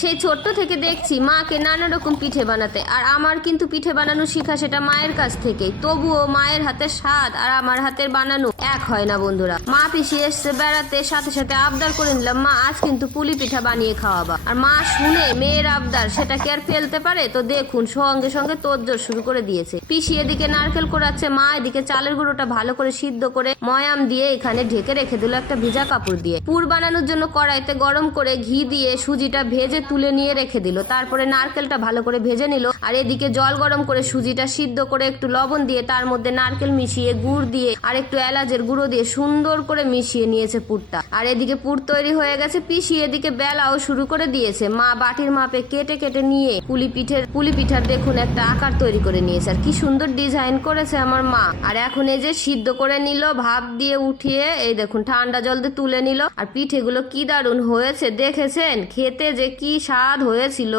সেই ছোট্ট থেকে দেখছি মাকে নানা রকম পিঠে বানাতে, আর আমার কিন্তু পিঠে বানানো শেখা সেটা মায়ের কাছ থেকেই। তবুও মায়ের হাতের স্বাদ আর আমার হাতের বানানো এক হয় না বন্ধুরা। মা পিসি এসছে বেড়াতে, সাথে সাথে আবদার করে নিলাম, মা আজ কিন্তু পুলি পিঠা বানিয়ে খাওয়াবা। আর মা শুনে মেয়ের আবদার সেটাকে আর ফেলতে পারে? তো দেখুন সঙ্গে সঙ্গে তোড়জোড় শুরু করে দিয়েছে। পিসি এদিকে নারকেল কোড়াচ্ছে, মা এদিকে চালের গুঁড়োটা ভালো করে সিদ্ধ করে ময়াম দিয়ে এখানে ঢেকে রেখে দিল একটা ভিজা কাপড় দিয়ে। পুর বানানোর জন্য কড়াইতে গরম করে ঘি দিয়ে সুজিটা ভেজে তুলে নিয়ে রেখে দিল। তারপরে নারকেলটা ভালো করে ভেজে নিল, আর এদিকে জল গরম করে সুজিটা সিদ্ধ করে একটু লবণ দিয়ে তার মধ্যে নারকেল মিশিয়ে গুড় দিয়ে আর একটু এলাচের গুঁড়ো দিয়ে সুন্দর করে মিশিয়ে নিয়েছে পুরটা। আর এদিকে পুর তৈরি হয়ে গেছে। পিসি এদিকে বেলাও শুরু করে দিয়েছে। মা বাটির মাপে কেটে কেটে নিয়ে পুলি পিঠার দেখুন একটা আকার তৈরি করে নিয়েছে, আর কি সুন্দর ডিজাইন করেছে আমার মা। আর এখন এই যে সিদ্ধ করে নিল, ভাপ দিয়ে উঠিয়ে এই দেখুন ঠান্ডা জল দিয়ে তুলে নিল। আর পিঠেগুলো কি দারুণ হয়েছে দেখেছেন, খেতে যে কি স্বাদ হয়েছিল।